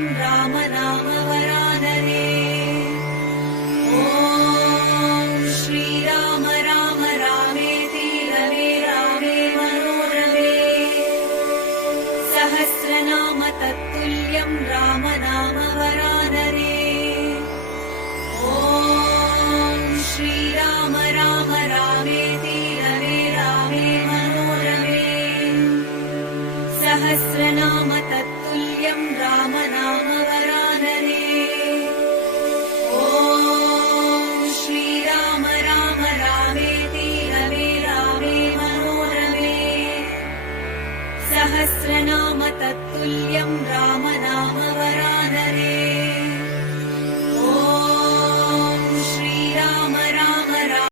तत्तुल्यं राम नाम वरानने। ॐ श्रीराम राम रामेति रमे रामे मनोरमे। सहस्रनाम तत्तुल्यं राम नाम वरानने। ॐ श्रीराम राम रामेति रमे रामे मनोरमे। सहस्रनाम